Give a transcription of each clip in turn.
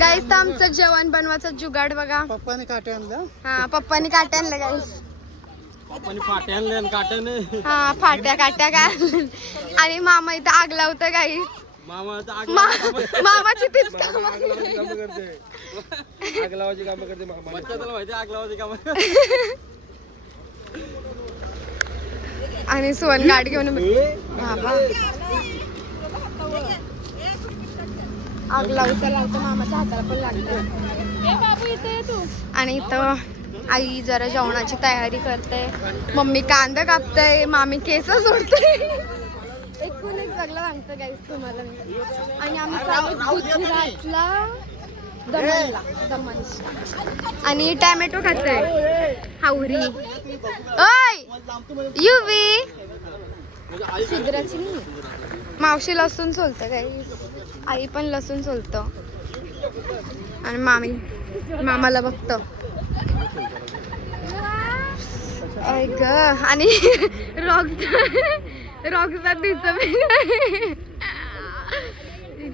गाईस तर आमचं जेवण बनवायचं जुगाड बघा. पप्पाने काटे आणलं. हा पप्पानी काट्या आणलं गाईस. पप्पाने फाट्या आणले आणि काट्याने. हा फाट्या काट्या काय आणि मामा इथं आग लावतं गाईस. मामाची तीच कामं. आग लावायची कामं करते माहिती आग लावायची कामं. आणि सोन गाडी घेऊन बाबा आग लावतं मामाच्या हाताला पण लागतं. आणि इथं आई जरा जेवणाची तयारी करते. मम्मी कांदा कापते, मामी केस सोडते. एकूण एक सगळं सांगतं गाईस तुम्हाला मी. आणि आम्ही चालू गुजरातला दमन आणि टॅमॅटो खातोय हावरी. ओय युवी शिद्राची मावशी लसूण सोलतं गाईस. आई पण लसूण सोलतं आणि मामाला बघतं. ऐक आणि रॉक्सचा दिसत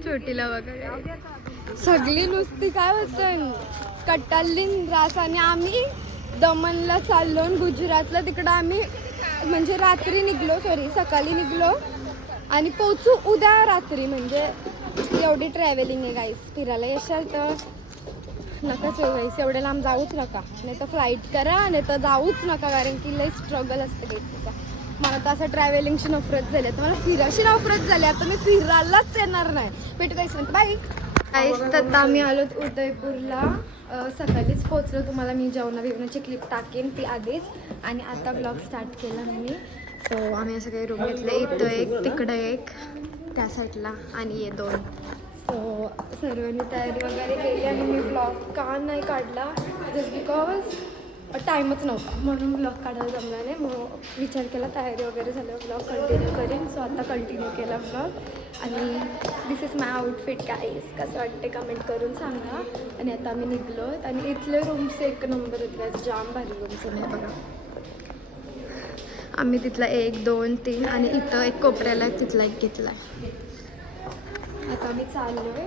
छोटीला बघा. सगळी नुसती काय होतं कट्टालीन रास. आणि आम्ही दमनला चाललो गुजरातला. तिकडं आम्ही म्हणजे रात्री निघलो, सकाळी निघलो आणि पोचू उद्या रात्री. म्हणजे एवढी ट्रॅव्हलिंग आहे गाईस. फिरायला येशाल तर नकाच गाईस, एवढ्या लांब जाऊच नका. नाही तर फ्लाईट करा, नाही तर जाऊच नका, कारण की लई स्ट्रगल असते गाईसचा. मला तर असं ट्रॅव्हलिंगची नफरत झाली. आता मला फिरायची नफरत झाली. आता मी फिरायलाच येणार नाही. भेटू गाईस म्हणते बाय. गाईस तर आम्ही आलो उदयपूरला. सकाळीच पोचलो. तुम्हाला मी जेवणाची क्लिप टाकेन ती आधीच. आणि आता ब्लॉग स्टार्ट केला मी. सो आम्ही असं काही रूम घेतले. इथं एक, तिकडं एक, त्या साईडला आणि हे दोन. सो सर्वांनी तयारी वगैरे केली आणि मी ब्लॉग का नाही काढला जस्ट बिकॉज टाईमच नव्हता, म्हणून ब्लॉग काढायला जमला नाही. मग विचार केला तयारी वगैरे झाल्यावर ब्लॉग कंटिन्यू करेन. सो आता कंटिन्यू केला ब्लॉग. आणि दिस इज माय आउटफिट गाईस. कसं वाटते कमेंट करून सांगा. आणि आता आम्ही निघलो आणि इथले रूम्स एक नंबर आहेत. जाम भारी रूम्स नाही बघा. आम्ही तिथला 1, 2, 3 आणि इथं एक कोपऱ्याला तिथला एक घेतला आहे. आता आम्ही चाललो आहे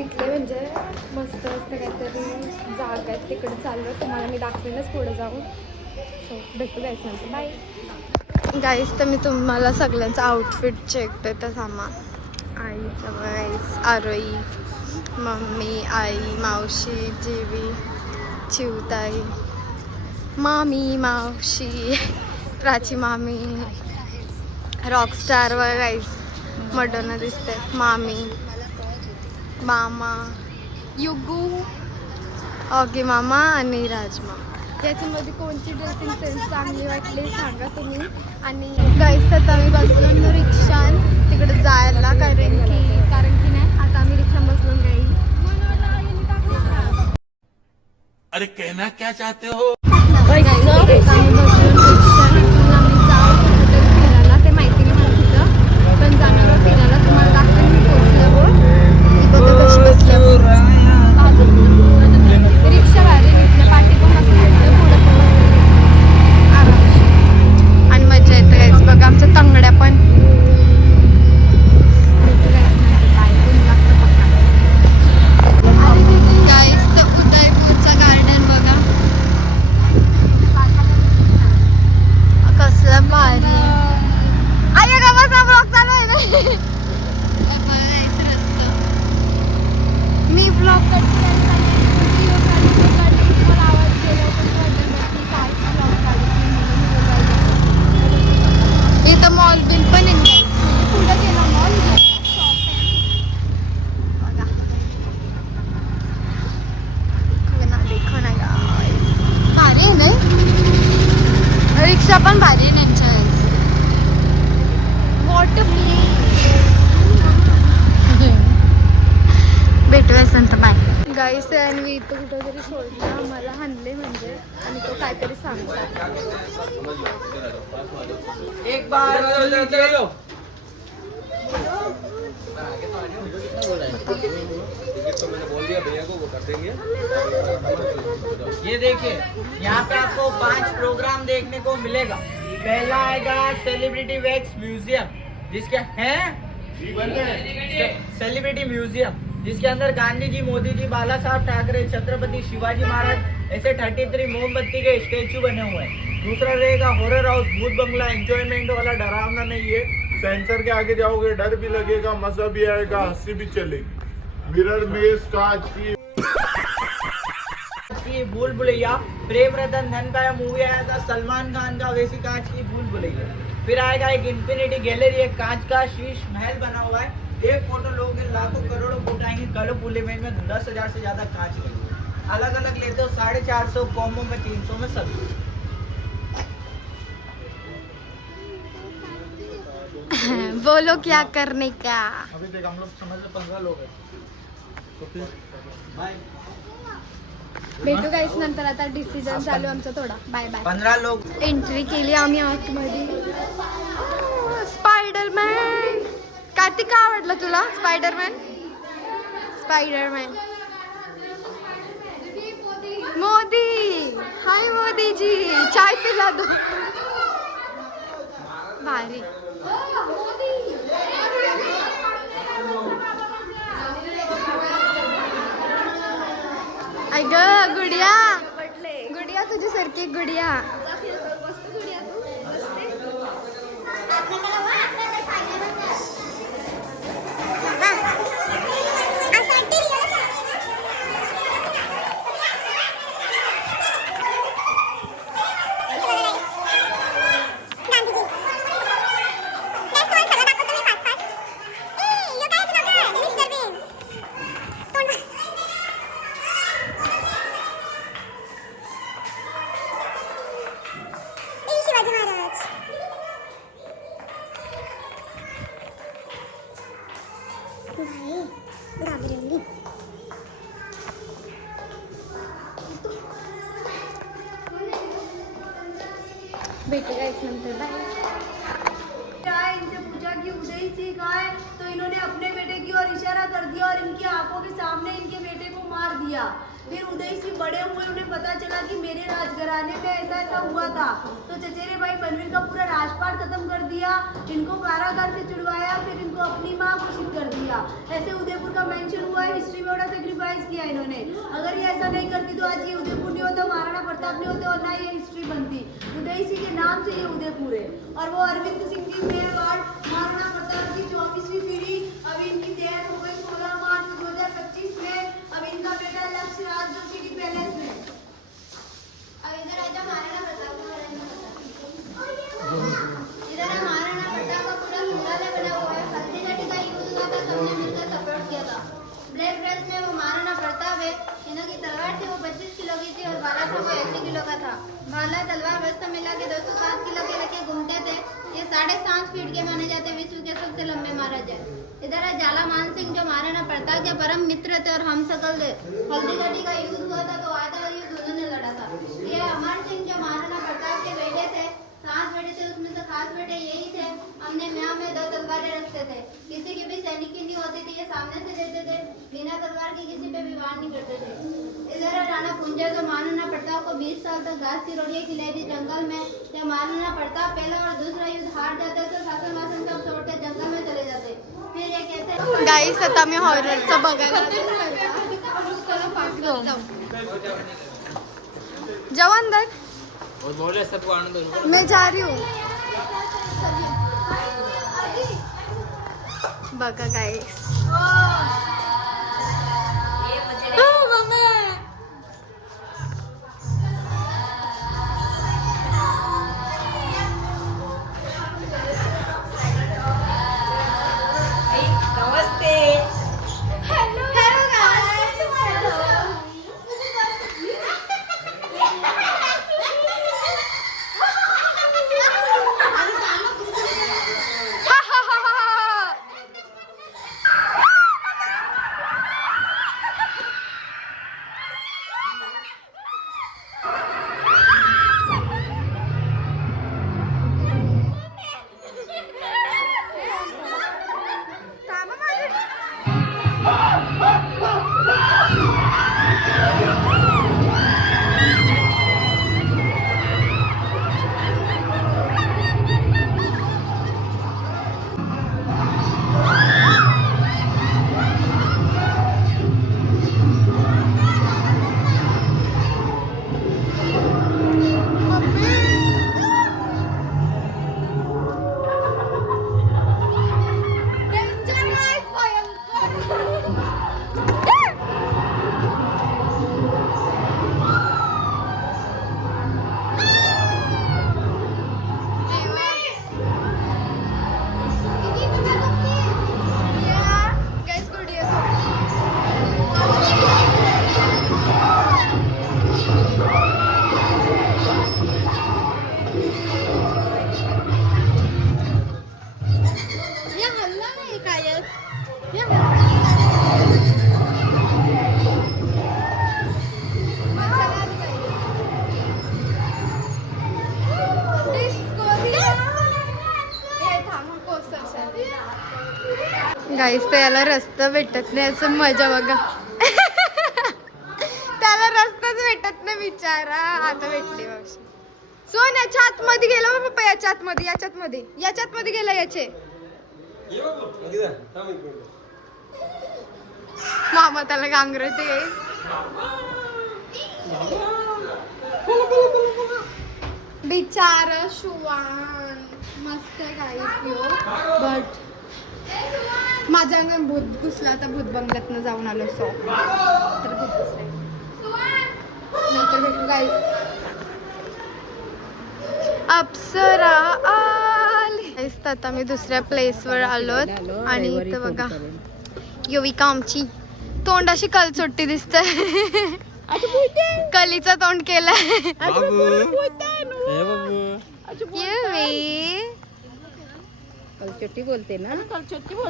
इथले म्हणजे मस्त काहीतरी जागा आहेत तिकडे चाललो. तुम्हाला मी दाखवेनच पुढे जाऊन. सो भेटू जायचं नंतर बाय. गाईस तर मी तुम्हाला सगळ्यांचं आउटफिट चेक देतं सामान. आईचं गाईस, आरोई, मम्मी, आई, मावशी, जीवी, चिवताई, मामी, मावशी, प्राची मामी, रॉकस्टार व गाईस मडोना दिसते, मामी, मामा, युगू, ऑगी मामा आणि राजमा. याच्यामध्ये कोणती ड्रेसिंग सेन्स चांगली वाटली सांगा तुम्ही. आणि गाईस तर आम्ही बसलो रिक्षान तिकडे जायला, कारण की नाही आता आम्ही रिक्षा बसलो गाई. अरे कहना क्या चाहते हो? आम्ही बसलो रिक्षा. आम्ही जाऊ कुठेतरी फिरायला, ते माहिती नाही मला तिथं, पण जाणार फिरायला. तुम्हाला दाखवेन मी पोचल्यावर. कशी बसल्यावर रिक्षा भारी निघल्या. पाठी पण बसलं, पुढं पण बसलं आरामशीर आणि मजा येते गाईस. बघा आमच्या तंगड्या पण. गाईस तर उदयपूरचं गार्डन बघा कसलं भारी. आई का बसा ब्लॉग चालू आहे ना. मी ब्लॉग करते मला आवाज गेला कसं वाटेल नक्की काय ब्लॉग काढते. इथं मॉल बिल पण आहे. पुढं गेला मॉल देखो ना भारी आहे नाही. रिक्षा पण भारी आहे त्यांच्या. वॉटर भेटूया संत बाय. गाईस आणि इथं कुठं तरी सोडलं मला हाणले म्हणजे. आणि तो काहीतरी सांगता. एक बार बोल दिया भैया को वो कर देंगे. ये देखिए यहाँ पे आपको 5 प्रोग्राम देखने को मिलेगा. पहला आएगा सेलिब्रिटी वैक्स म्यूजियम जिसके हैं सेलिब्रिटी म्यूजियम जिसके अंदर गांधी जी, मोदी जी, बाला साहब ठाकरे, छत्रपति शिवाजी महाराज ऐसे 33 मोमबत्ती के स्टेचू बने हुए हैं। दूसरा रहेगा हॉरर हाउस, भूत बंगला, एंजॉयमेंट वाला, डरावना नहीं है। सेंसर के आगे जाओगे डर भी लगेगा, मजा भी आएगा, हंसी भी चलेगी। मिरर मेज, कांच की भूल भुलैया, प्रेम रतन धन का मूवी आया था सलमान खान का, वैसी कांच की भूल भुलैया। फिर आएगा एक इंफिनिटी गैलरी, एक कांच का शीश महल बना हुआ है। एक फोटो लोगे लाखों करोड़ों फोटो आएंगे। कल पुलिमेंट में 10,000 से ज्यादा कांच लगे, अलग अलग लेते हो 450, कॉम्बो में 300 में सब। बोलो क्या करने का। अभी देख हम लोग समझ लो 15 लोग हैं तो फिर बाय। भेटू गाईस नंतर. आता डिसिजन चालू आमचा थोडा. Bye bye. 15 लोग एंट्री केली आम्ही आतमध्ये. स्पायडरमॅन. कार्तिक का आवडलं तुला स्पायडरमॅन? स्पायडरमॅन. मोदी. हाय मोदीजी. चाय पिला दो. भारी. ऐक गुडिया. गुडिया तुझ्यासारखी गुडिया. भेटू गाईस नंतर. बाय. काय इनसे पूछा कि उदय सिंह कहाँ है, तो इन्होंने अपने बेटे की ओर इशारा कर दिया और इनकी आंखों के सामने इनके बेटे को मार दिया। फिर उदय सिंह बड़े हुए, उन्हें पता चला कि मेरे राजघराने में ऐसा ऐसा हुआ था, तो चचेरे भाई बनवीर का पूरा राजपाट खत्म कर दिया, इनको कारागार से छुड़वाया, फिर इनको अपनी माँ घोषित कर दिया। ऐसे उदयपुर का मेंशन हुआ है, हिस्ट्री में बड़ा सेक्रीफाइस किया इन्होंने। अगर ये ऐसा नहीं करती तो आज ये उदयपुर नहीं होता, महाराणा प्रताप नहीं होते और ना ये हिस्ट्री बनती। उदय सिंह के नाम से ये उदयपुर है। और वो अरविंद सिंह जी मेरवाड़, महाराणा प्रताप की 24वीं पीढ़ी, अभी इनकी डेथ हो गई 16 मार्च 2025 में। अब इनका बेटा लक्ष्य राज जो सिटी पैलेस में। अब इधर आजा महाराणा प्रताप का इधर महाराणा प्रताप का पूरा संग्रहालय बना हुआ है। हल्दी घाटी का युद्ध हुआ था, सबने मिलकर सपोर्ट किया था। ब्लैक ड्रेस में वो महाराणा प्रताप है, इनकी तलवार थी वो 25 किलो की थी और भाला था वो 80 किलो का था। भाला तलवार वस्त्र मिला के 207 किलो के लेके घूमते थे। ये 7.5 फीट के माने जाते विश्व के सबसे लंबे महाराज है। इधर है जाला मान सिंह जो महाराणा प्रताप के परम मित्र थे और हम सकल थे। हल्दी घाटी का युद्ध हुआ था तो आधा युद्ध उन्होंने लड़ा था। ये अमर सिंह जो महाराणा प्रताप के बेटे थे, 7 बेटे थे, उसमें से खास बेटे यही थे। हमने म्याह में 2 तलवारें रखते थे, किसी की भी सैनिक की नहीं होती थी, ये सामने से देते थे, बिना तलवार के किसी पे भी वार नहीं करते थे। इधर है राणा कुंजर जो महाराणा प्रताप को 20 साल तक घास की रोटियां खिलाई थी जंगल में। जब महाराणा प्रताप पहला और दूसरा युद्ध हार जाते तो शासन वासन सब छोड़ के जंगल में चले जाते। फिर ये कहते गाईस आता मी हॉररचं बघायला जाऊ अंदर. मैं जा रही हूँ. बघा गाईस. गाईस तर याला रस्ता भेटत नाही असं मजा बघा. त्याला रस्ताच भेटत नाही बिचारा. आता भेटली मावशी. सोन याच्या आतमध्ये गेला बा पप्पा. याच्या आतमध्ये गेला याचे. मामा त्याला गांगरते. बिचारा शुवान मस्त गाईस बट माझ्या अंगात भूत घुसला. आता भूत बंगल्यातनं जाऊन आलो सो तर भूत घुसले. नंतर भेटू गाईस. अप्सरा आली. गाईस आता मी दुसऱ्या प्लेसवर आलो आणि इथं बघा युविका आमची तोंड अशी कलचोट्टी दिसते. कलीचं तोंड केलंय. कलचोट्टी बोलते ना.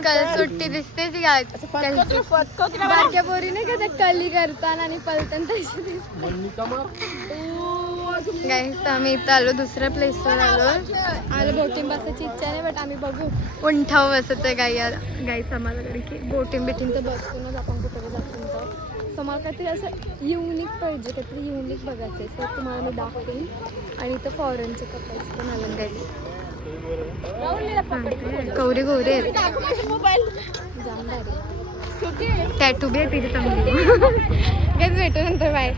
कलचोट्टी दिसते ती. बारक्या पोरी नाही का त्या कली करताना आणि पलताना तशी दिसते. गाईस आम्ही इथं आलो दुसऱ्या प्लेसवर आलो. बोटिंग बसायची इच्छा नाही बट आम्ही बघू. उंठाव बसायचं गाईस आम्हाला की बोटिंग तर बसूनच आपण कुठे जातो. सो मला काहीतरी असं युनिक पाहिजे. काहीतरी युनिक बघायचं आहे. सो तुम्हाला मी दाखवेन. आणि इथं फॉरेनचे कपल्स पण आलं गाईस. गौरी टॅटू बी आहे तिथे चांगली. गाईस भेटू नंतर बाय.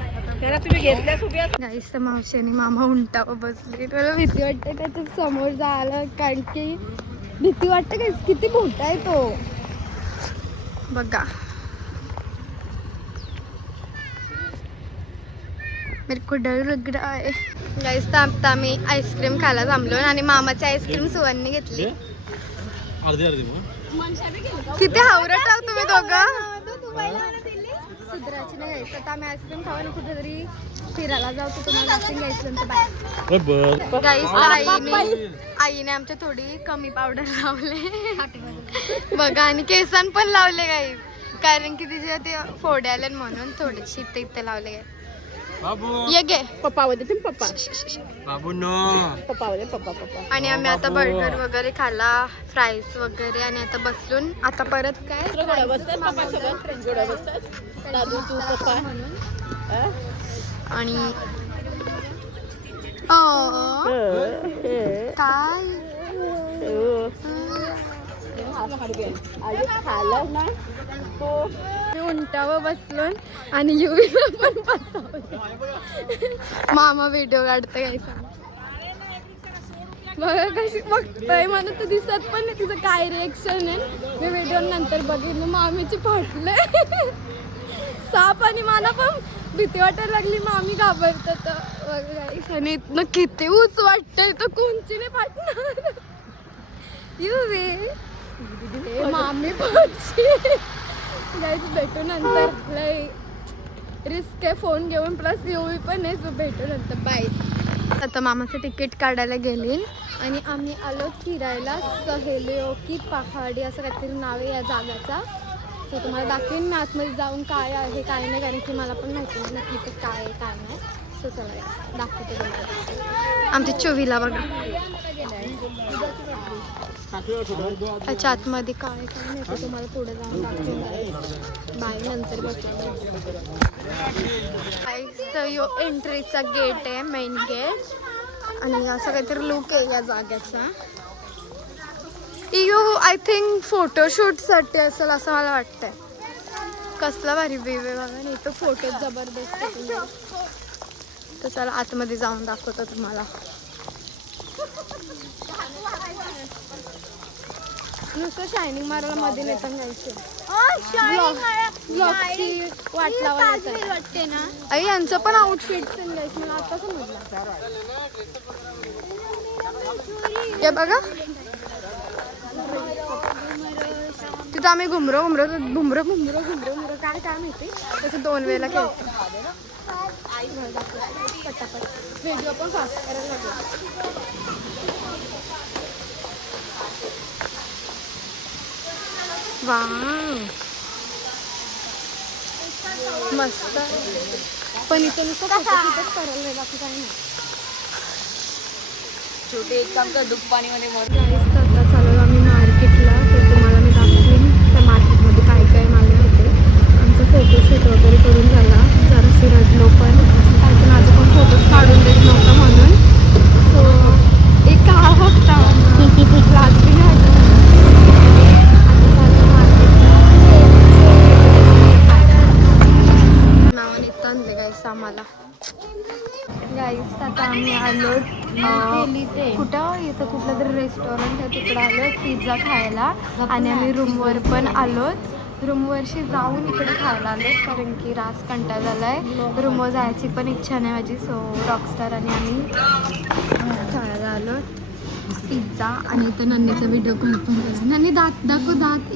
गाईस तर मावशी आणि मामा उंटावर बसले. मला भीती वाटते त्याच्या समोर जायला कारण की भीती वाटते. गाईस किती मोठा आहे तो बघा. मेरे को डर लग रहा है. गाईस तर आता आम्ही आईस्क्रीम खायला थांबलो आणि मामाची आईस्क्रीम सुवन्नी घेतली. किती हावरट आहोत तुम्ही दोघं. सुधराची नाही गाईस. आता आम्ही आईस्क्रीम खाऊ आणि कुठेतरी फिरायला जाऊ. तर तुम्हाला आईस्क्रीम गाईस आईने आमच्या थोडी कमी पावडर लावले बघा आणि केसान पण लावले गाईस कारण की तिचे ते फोडे आले म्हणून थोडेसे इथे लावले गाईस. ये गे पप्पा होते पप्पा. बाबू नो. पप्पा होते पप्पा. आणि आम्ही आता बर्गर वगैरे खाल्ला फ्राईज वगैरे आणि आता बसलून आता परत काय दादू तू पप्पा आणि काय खाल्लं ना उंटावर बसलो आणि युवीला पण बसवलं. मामा व्हिडिओ काढतं काय बघा कशी बघतोय. मला तर दिसत पण नाही तिचं काय रिएक्शन आहे. मी व्हिडिओ नंतर बघितलं. मामीची फाटले साप आणि मला पण भीती वाटायला लागली. मामी घाबरतात आणि इथनं किती ऊच वाटतंय तर कोणची नाही फाटणार. युवी मामी पाठची गाईस भेटू नंतर. लय रिस्क आहे फोन घेऊन प्लस युवी पण आहे. सो भेटू नंतर बाय. आता मामाचं तिकीट काढायला गेली आणि आम्ही आलो फिरायला. सहेलियो की पहाडी असं काहीतरी नाव आहे या जागाचा. सो तुम्हाला दाखवेन मी आतमध्ये जाऊन काय आहे काय नाही कारण की मला पण माहिती नाही नक्की ते काय आहे काय नाही. सो चला दाखवते आमच्या चोवीला बघा. अच्छा आतमध्ये काय काय नाही ते तुम्हाला पुढे जाऊन दाखवून बाय नंतर बघतो. यो एंट्रीचा गेट आहे मेन गेट आणि असं काहीतरी लुक आहे या जाग्याचा. यो आय थिंक फोटोशूटसाठी असेल असं मला वाटतंय. कसला भारी व्ह्यू आहे बघा. नाही तर फोटो जबरदस्त. तर चला आतमध्ये जाऊन दाखवतो तुम्हाला. नुसतं शायनिंग मारायला मध्ये नेता जायचं. ब्लॉगची वाट लावायला वाटते ना. आई यांचं पण आउटफिट जायचं मला आता समजलं. हे बघा तिथं आम्ही घुमरो काय काय माहिती तसं 2 वेळेला खेळतो. पटापट व्हिडिओ पण फास्ट करायला लागेल. वाव मस्त. पण इथे नुसतं फोटोशूटच करायला नाही बाकी काही नाही. छोटे एक काम कर दूध पाणी मध्ये आता चालू आम्ही मार्केटला. तर तुम्हाला मी दाखवेन त्या आम्हाला. गाईस आता आम्ही आलो कुठं इथं कुठलं तरी रेस्टॉरंट आहे तिकडं आलो पिझ्झा खायला आणि आम्ही रूमवर पण आलोत. रूमवरशी जाऊन इकडे खायला आलो कारण की रास कंटाळा झाला आहे. रूमवर जायची पण इच्छा नाही माझी. सो रॉकस्टार आणि आम्ही खायला आलो पिझ्झा आणि इथं नन्नीचा व्हिडिओ कॉल पण केला. नन्नी दात दाखव दात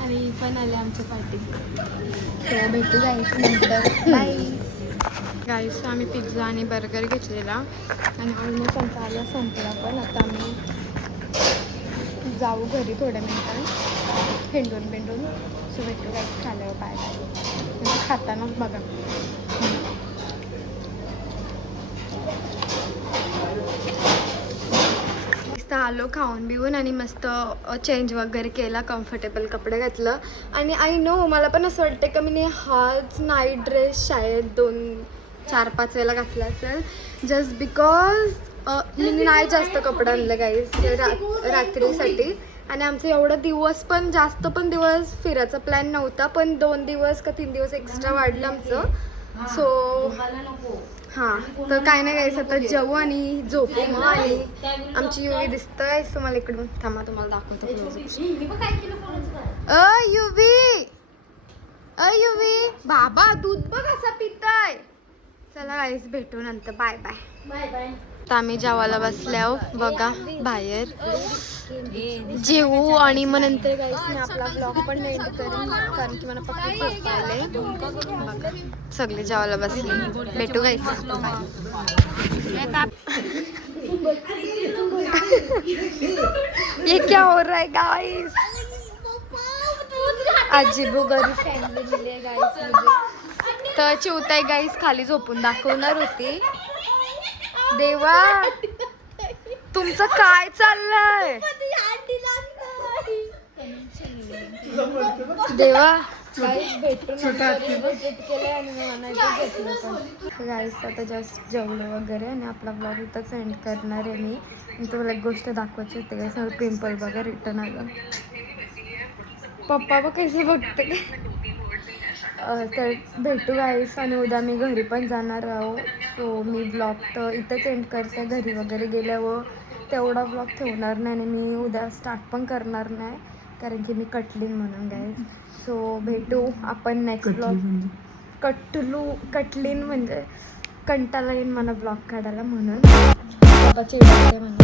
आणि पण आले आमच्या पार्टीत. सो भेटू गाईस नंतर बाय. गाईस आम्ही पिझ्झा आणि बर्गर घेतलेला आणि ऑलमोस्ट आमचा आला संपला पण. आता आम्ही जाऊ घरी थोड्या मिनिटांत हिंडून बिंडून. सो भेटू गाईस खाल्यावर बाय बाय. म्हणजे खातानाच बघा. आलो खाऊन बिऊन आणि मस्त चेंज वगैरे केला कम्फर्टेबल कपडे घातलं आणि आय नो मला पण असं वाटतं का मी हाच नाईट ड्रेस शाळेत 2-4-5 वेळेला घातला असेल जस्ट बिकॉज मी नाही जास्त कपडे आणलं गाईस रात्रीसाठी. आणि आमचं एवढं दिवस पण जास्त पण दिवस फिरायचा प्लॅन नव्हता पण 2 दिवस का 3 दिवस एक्स्ट्रा वाढलं आमचं. सो हां तर काय नाही गाईस आता जेवू आणि झोपू मग. आणि आमची युवी दिसतंय तुम्हाला इकडून. थांबा तुम्हाला दाखवतो. युवी बाबा दूध बघ असं पिताय. चला गाईस भेटू नंतर बाय बाय. Bye bye. आता आम्ही जेवायला बसल्यावर बघा बाहेर जेवू आणि मग नंतर गाईस मी आपला ब्लॉग पण एंड करेन कारण की मला पक्की झोप आले. बघा सगळे जेवायला बसले. भेटू गाईस. ये क्या हो रहा है गाइस. अजीबो गरीब फॅमिली मिली आहे गाईस मुझे. तर चिवताई गाईस खाली झोपून दाखवणार होती. देवा तुमचं काय चाललंय देवा. गाईस आता जस्ट जेवलो वगैरे आणि आपला ब्लॉग इथंच एंड करणार आहे मी. तुम्हाला एक गोष्ट दाखवायची होते काय सगळं पिंपल बघा रिटर्न आलं. पप्पा बघ कसे बघते. तर भेटू गाईस आणि उद्या मी घरी पण जाणार आहो. सो मी ब्लॉग तर इथंच एंड करते. घरी वगैरे गेल्यावर तेवढा ब्लॉग ठेवणार नाही आणि मी उद्या स्टार्ट पण करणार नाही कारण की मी कटलीन म्हणून गाईस. सो भेटू आपण नेक्स्ट ब्लॉग. कटलीन म्हणजे कंटाळा येईन मला ब्लॉग काढायला म्हणून बाबा चिडवते म्हणून.